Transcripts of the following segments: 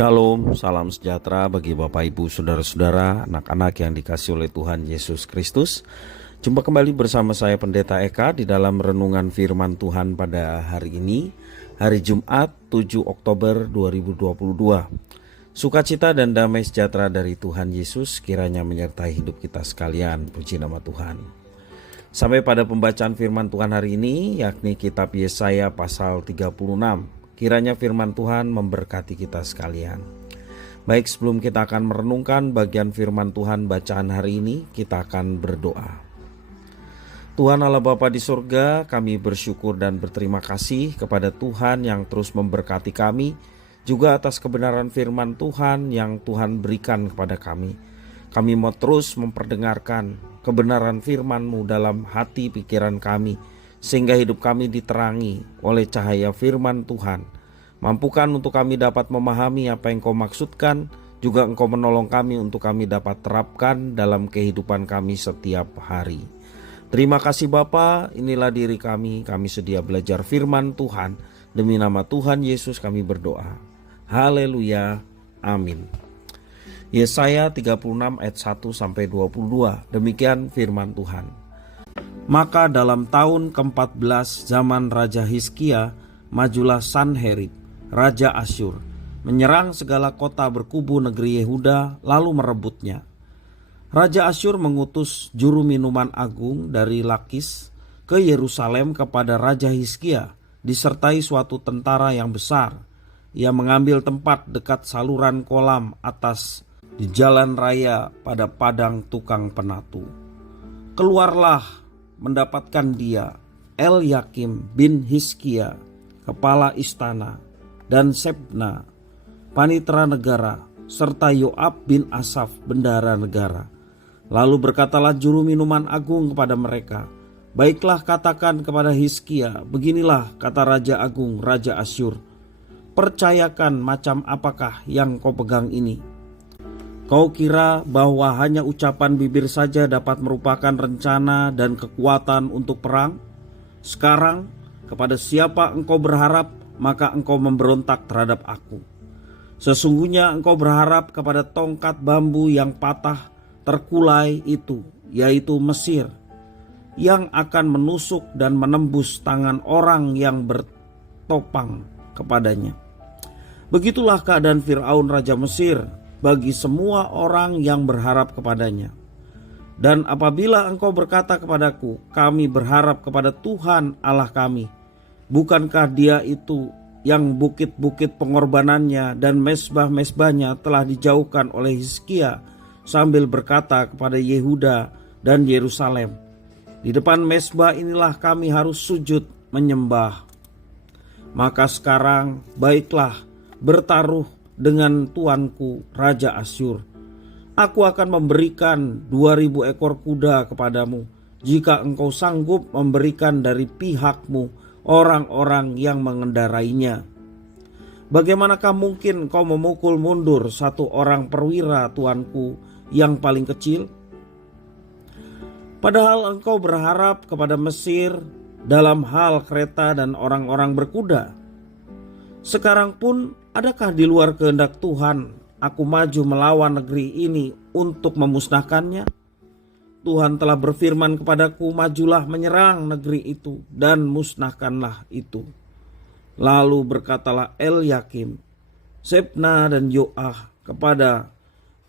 Shalom, salam sejahtera bagi Bapak Ibu Saudara-saudara, anak-anak yang dikasihi oleh Tuhan Yesus Kristus. Jumpa kembali bersama saya Pendeta Eka di dalam renungan firman Tuhan pada hari ini, hari Jumat 7 Oktober 2022. Sukacita dan damai sejahtera dari Tuhan Yesus kiranya menyertai hidup kita sekalian, puji nama Tuhan. Sampai pada pembacaan firman Tuhan hari ini, yakni kitab Yesaya pasal 36. Kiranya firman Tuhan memberkati kita sekalian. Baik, sebelum kita akan merenungkan bagian firman Tuhan bacaan hari ini, kita akan berdoa. Tuhan Allah Bapa di surga, kami bersyukur dan berterima kasih kepada Tuhan yang terus memberkati kami, juga atas kebenaran firman Tuhan yang Tuhan berikan kepada kami. Kami mau terus memperdengarkan kebenaran firman-Mu dalam hati pikiran kami, sehingga hidup kami diterangi oleh cahaya firman Tuhan. Mampukan untuk kami dapat memahami apa yang Kau maksudkan, juga Engkau menolong kami untuk kami dapat terapkan dalam kehidupan kami setiap hari. Terima kasih Bapa, inilah diri kami sedia belajar firman Tuhan. Demi nama Tuhan Yesus kami berdoa. Haleluya, amin. Yesaya 36 ayat 1-22, demikian firman Tuhan. Maka dalam tahun ke-14 zaman Raja Hizkia, majulah Sanherib, Raja Asyur, menyerang segala kota berkubu negeri Yehuda, lalu merebutnya. Raja Asyur mengutus juru minuman agung dari Lakis ke Yerusalem kepada Raja Hizkia, disertai suatu tentara yang besar. Ia mengambil tempat dekat saluran kolam atas di jalan raya pada padang tukang penatu. Keluarlah mendapatkan dia Elyakim bin Hizkia, kepala istana, dan Sebna, panitera negara, serta Yoab bin Asaf, bendahara negara. Lalu berkatalah juru minuman agung kepada mereka, baiklah katakan kepada Hizkia, beginilah kata Raja Agung, Raja Asyur, percayakan macam apakah yang kau pegang ini. Kau kira bahwa hanya ucapan bibir saja dapat merupakan rencana dan kekuatan untuk perang? Sekarang kepada siapa engkau berharap, maka engkau memberontak terhadap aku. Sesungguhnya engkau berharap kepada tongkat bambu yang patah terkulai itu, yaitu Mesir, yang akan menusuk dan menembus tangan orang yang bertopang kepadanya. Begitulah keadaan Firaun Raja Mesir bagi semua orang yang berharap kepadanya. Dan apabila engkau berkata kepadaku, kami berharap kepada Tuhan Allah kami, bukankah dia itu yang bukit-bukit pengorbanannya dan mesbah-mesbahnya telah dijauhkan oleh Hizkia, sambil berkata kepada Yehuda dan Yerusalem, di depan mesbah inilah kami harus sujud menyembah. Maka sekarang baiklah bertaruh dengan tuanku Raja Asyur. Aku akan memberikan 2000 ekor kuda kepadamu, jika engkau sanggup memberikan dari pihakmu orang-orang yang mengendarainya. Bagaimanakah mungkin kau memukul mundur satu orang perwira tuanku yang paling kecil? Padahal engkau berharap kepada Mesir dalam hal kereta dan orang-orang berkuda. Sekarang pun adakah di luar kehendak Tuhan aku maju melawan negeri ini untuk memusnahkannya? Tuhan telah berfirman kepadaku, majulah menyerang negeri itu dan musnahkanlah itu. Lalu berkatalah Elyakim, Sebna dan Yoah kepada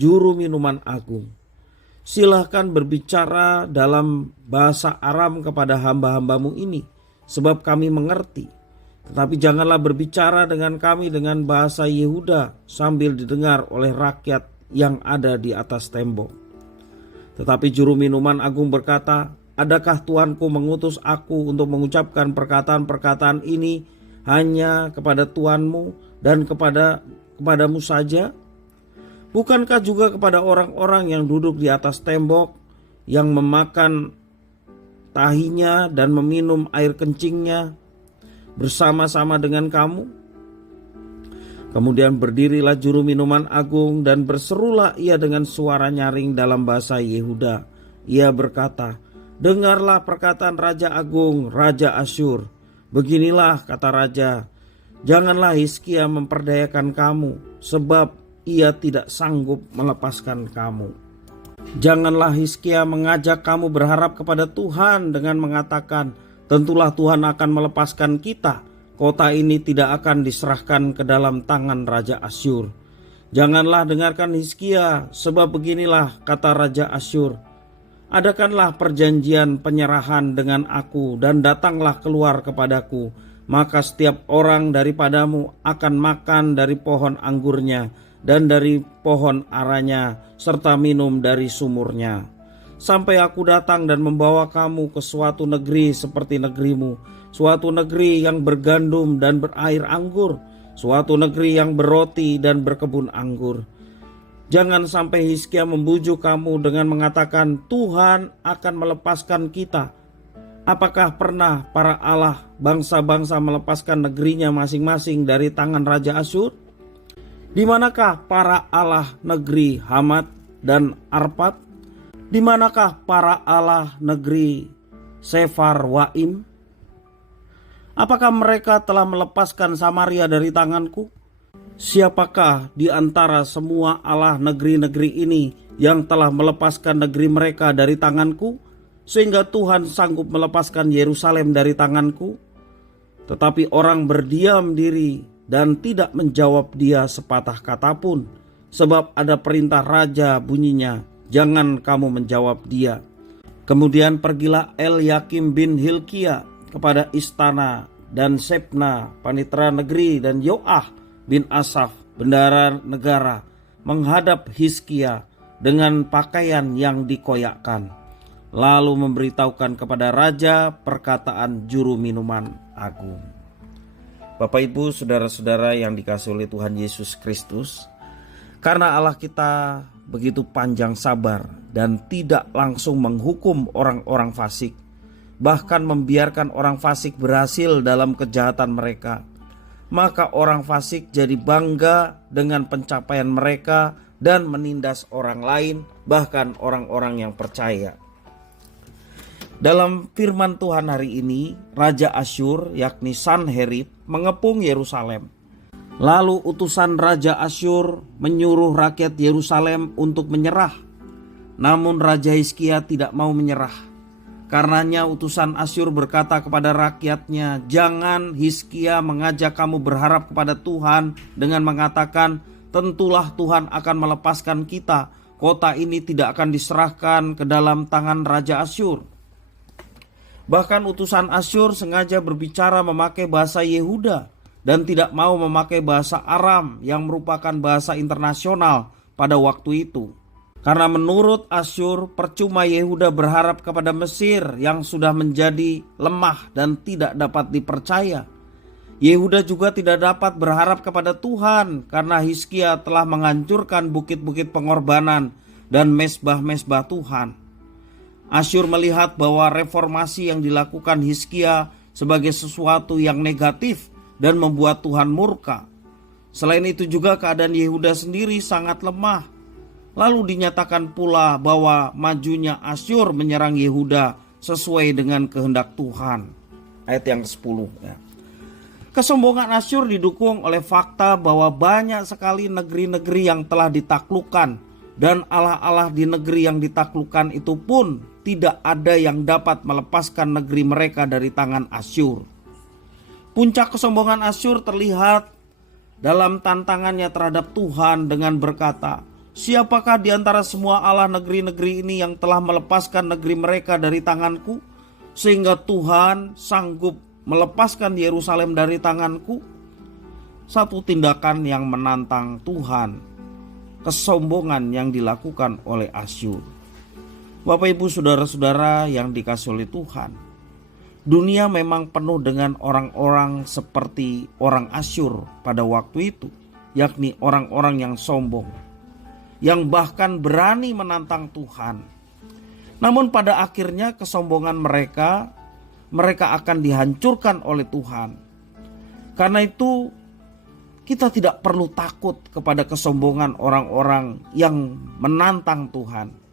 juru minuman agung, silahkan berbicara dalam bahasa Aram kepada hamba-hambamu ini, sebab kami mengerti. Tetapi janganlah berbicara dengan kami dengan bahasa Yehuda sambil didengar oleh rakyat yang ada di atas tembok. Tetapi juru minuman agung berkata, adakah tuanku mengutus aku untuk mengucapkan perkataan-perkataan ini hanya kepada tuanmu dan kepadamu saja? Bukankah juga kepada orang-orang yang duduk di atas tembok, yang memakan tahinya dan meminum air kencingnya bersama-sama dengan kamu? Kemudian berdirilah juru minuman agung dan berserulah ia dengan suara nyaring dalam bahasa Yehuda. Ia berkata, dengarlah perkataan Raja Agung, Raja Asyur. Beginilah kata Raja, Janganlah Hizkia memperdayakan kamu, sebab ia tidak sanggup melepaskan kamu. Janganlah Hizkia mengajak kamu berharap kepada Tuhan dengan mengatakan, tentulah Tuhan akan melepaskan kita. Kota ini tidak akan diserahkan ke dalam tangan Raja Asyur. Janganlah dengarkan Hizkia, sebab beginilah kata Raja Asyur. Adakanlah perjanjian penyerahan dengan aku dan datanglah keluar kepadaku. Maka setiap orang daripadamu akan makan dari pohon anggurnya dan dari pohon aranya serta minum dari sumurnya. Sampai aku datang dan membawa kamu ke suatu negeri seperti negerimu, suatu negeri yang bergandum dan berair anggur, suatu negeri yang berroti dan berkebun anggur. Jangan sampai Hizkia membujuk kamu dengan mengatakan, Tuhan akan melepaskan kita. Apakah pernah para Allah bangsa-bangsa melepaskan negerinya masing-masing dari tangan Raja Asyur? Di manakah para Allah negeri Hamat dan Arpad? Di manakah para Allah negeri Sefarwaim? Apakah mereka telah melepaskan Samaria dari tanganku? Siapakah di antara semua Allah negeri-negeri ini yang telah melepaskan negeri mereka dari tanganku, sehingga Tuhan sanggup melepaskan Yerusalem dari tanganku? Tetapi orang berdiam diri dan tidak menjawab dia sepatah kata pun, sebab ada perintah raja bunyinya, jangan kamu menjawab dia. Kemudian pergilah Elyakim bin Hilkia kepada istana, dan Sebna panitera negeri, dan Yoah bin Asaf bendahara negara menghadap Hizkia dengan pakaian yang dikoyakkan, lalu memberitahukan kepada raja perkataan juru minuman agung. Bapak Ibu, saudara-saudara yang dikasihi oleh Tuhan Yesus Kristus, karena Allah kita begitu panjang sabar dan tidak langsung menghukum orang-orang fasik, bahkan membiarkan orang fasik berhasil dalam kejahatan mereka, maka orang fasik jadi bangga dengan pencapaian mereka dan menindas orang lain, bahkan orang-orang yang percaya. Dalam firman Tuhan hari ini, Raja Asyur yakni Sanherib mengepung Yerusalem. Lalu utusan Raja Asyur menyuruh rakyat Yerusalem untuk menyerah. Namun Raja Hizkia tidak mau menyerah. Karenanya utusan Asyur berkata kepada rakyatnya, jangan Hizkia mengajak kamu berharap kepada Tuhan dengan mengatakan, tentulah Tuhan akan melepaskan kita. Kota ini tidak akan diserahkan ke dalam tangan Raja Asyur. Bahkan utusan Asyur sengaja berbicara memakai bahasa Yehuda dan tidak mau memakai bahasa Aram yang merupakan bahasa internasional pada waktu itu. Karena menurut Asyur percuma Yehuda berharap kepada Mesir yang sudah menjadi lemah dan tidak dapat dipercaya. Yehuda juga tidak dapat berharap kepada Tuhan karena Hizkia telah menghancurkan bukit-bukit pengorbanan dan mezbah-mezbah Tuhan. Asyur melihat bahwa reformasi yang dilakukan Hizkia sebagai sesuatu yang negatif dan membuat Tuhan murka. Selain itu juga keadaan Yehuda sendiri sangat lemah. Lalu dinyatakan pula bahwa majunya Asyur menyerang Yehuda sesuai dengan kehendak Tuhan. Ayat yang ke-10 ya. Kesombongan Asyur didukung oleh fakta bahwa banyak sekali negeri-negeri yang telah ditaklukkan, dan Allah-Allah di negeri yang ditaklukkan itu pun tidak ada yang dapat melepaskan negeri mereka dari tangan Asyur. Puncak kesombongan Asyur terlihat dalam tantangannya terhadap Tuhan dengan berkata, siapakah di antara semua Allah negeri-negeri ini yang telah melepaskan negeri mereka dari tanganku, sehingga Tuhan sanggup melepaskan Yerusalem dari tanganku? Satu tindakan yang menantang Tuhan, kesombongan yang dilakukan oleh Asyur. Bapak Ibu saudara-saudara yang dikasihi oleh Tuhan, dunia memang penuh dengan orang-orang seperti orang Asyur pada waktu itu, yakni orang-orang yang sombong, yang bahkan berani menantang Tuhan. Namun pada akhirnya kesombongan mereka akan dihancurkan oleh Tuhan. Karena itu kita tidak perlu takut kepada kesombongan orang-orang yang menantang Tuhan.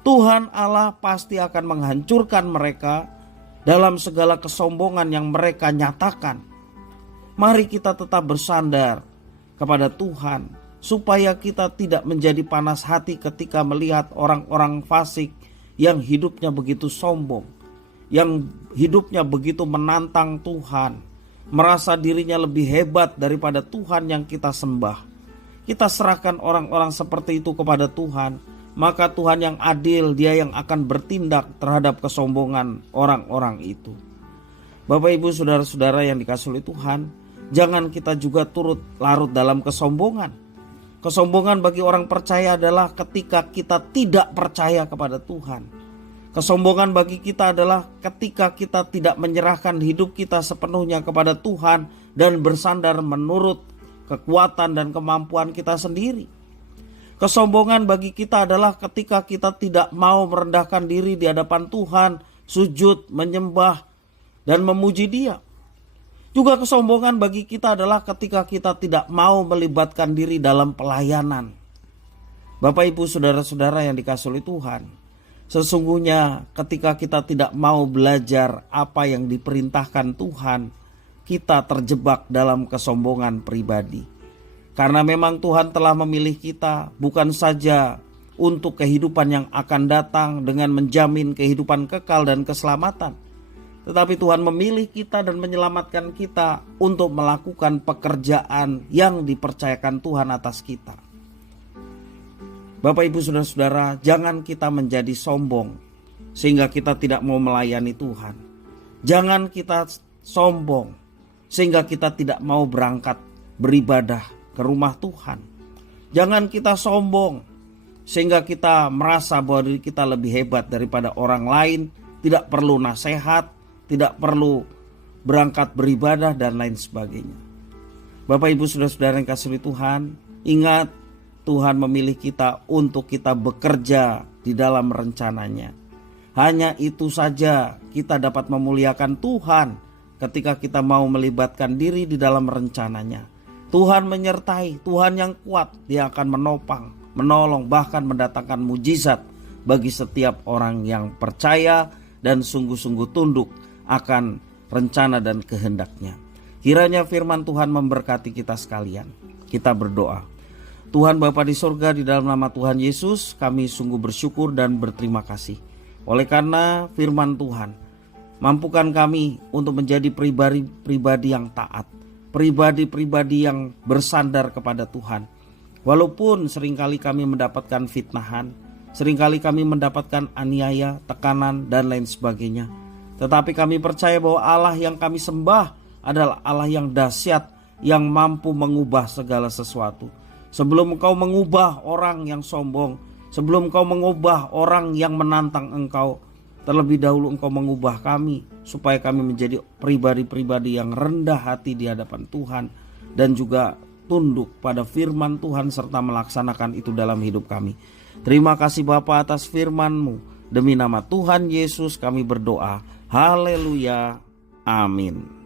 Tuhan Allah pasti akan menghancurkan mereka dalam segala kesombongan yang mereka nyatakan. Mari kita tetap bersandar kepada Tuhan, supaya kita tidak menjadi panas hati ketika melihat orang-orang fasik yang hidupnya begitu sombong, yang hidupnya begitu menantang Tuhan, merasa dirinya lebih hebat daripada Tuhan yang kita sembah. Kita serahkan orang-orang seperti itu kepada Tuhan, maka Tuhan yang adil, Dia yang akan bertindak terhadap kesombongan orang-orang itu. Bapak, Ibu, saudara-saudara yang dikasihi oleh Tuhan, jangan kita juga turut larut dalam kesombongan. Kesombongan bagi orang percaya adalah ketika kita tidak percaya kepada Tuhan. Kesombongan bagi kita adalah ketika kita tidak menyerahkan hidup kita sepenuhnya kepada Tuhan dan bersandar menurut kekuatan dan kemampuan kita sendiri. Kesombongan bagi kita adalah ketika kita tidak mau merendahkan diri di hadapan Tuhan, sujud, menyembah, dan memuji Dia. Juga kesombongan bagi kita adalah ketika kita tidak mau melibatkan diri dalam pelayanan. Bapak, Ibu, saudara-saudara yang dikasihi oleh Tuhan, sesungguhnya ketika kita tidak mau belajar apa yang diperintahkan Tuhan, kita terjebak dalam kesombongan pribadi. Karena memang Tuhan telah memilih kita bukan saja untuk kehidupan yang akan datang dengan menjamin kehidupan kekal dan keselamatan, tetapi Tuhan memilih kita dan menyelamatkan kita untuk melakukan pekerjaan yang dipercayakan Tuhan atas kita. Bapak, Ibu, saudara-saudara, jangan kita menjadi sombong sehingga kita tidak mau melayani Tuhan. Jangan kita sombong sehingga kita tidak mau berangkat beribadah ke rumah Tuhan. Jangan kita sombong sehingga kita merasa bahwa diri kita lebih hebat daripada orang lain, tidak perlu nasihat, tidak perlu berangkat beribadah dan lain sebagainya. Bapak, Ibu, saudara-saudara yang kasih Tuhan, ingat Tuhan memilih kita untuk kita bekerja di dalam rencananya. Hanya itu saja kita dapat memuliakan Tuhan ketika kita mau melibatkan diri di dalam rencananya. Tuhan menyertai, Tuhan yang kuat, Dia akan menopang, menolong, bahkan mendatangkan mujizat bagi setiap orang yang percaya dan sungguh-sungguh tunduk akan rencana dan kehendaknya. Kiranya firman Tuhan memberkati kita sekalian. Kita berdoa. Tuhan Bapa di surga, di dalam nama Tuhan Yesus kami sungguh bersyukur dan berterima kasih. Oleh karena firman Tuhan, mampukan kami untuk menjadi pribadi-pribadi yang taat, pribadi-pribadi yang bersandar kepada Tuhan. Walaupun seringkali kami mendapatkan fitnahan, seringkali kami mendapatkan aniaya, tekanan, dan lain sebagainya, tetapi kami percaya bahwa Allah yang kami sembah adalah Allah yang dahsyat, yang mampu mengubah segala sesuatu. Sebelum Engkau mengubah orang yang sombong, sebelum Engkau mengubah orang yang menantang Engkau, terlebih dahulu Engkau mengubah kami supaya kami menjadi pribadi-pribadi yang rendah hati di hadapan Tuhan dan juga tunduk pada firman Tuhan serta melaksanakan itu dalam hidup kami. Terima kasih Bapa atas firman-Mu. Demi nama Tuhan Yesus kami berdoa. Haleluya. Amin.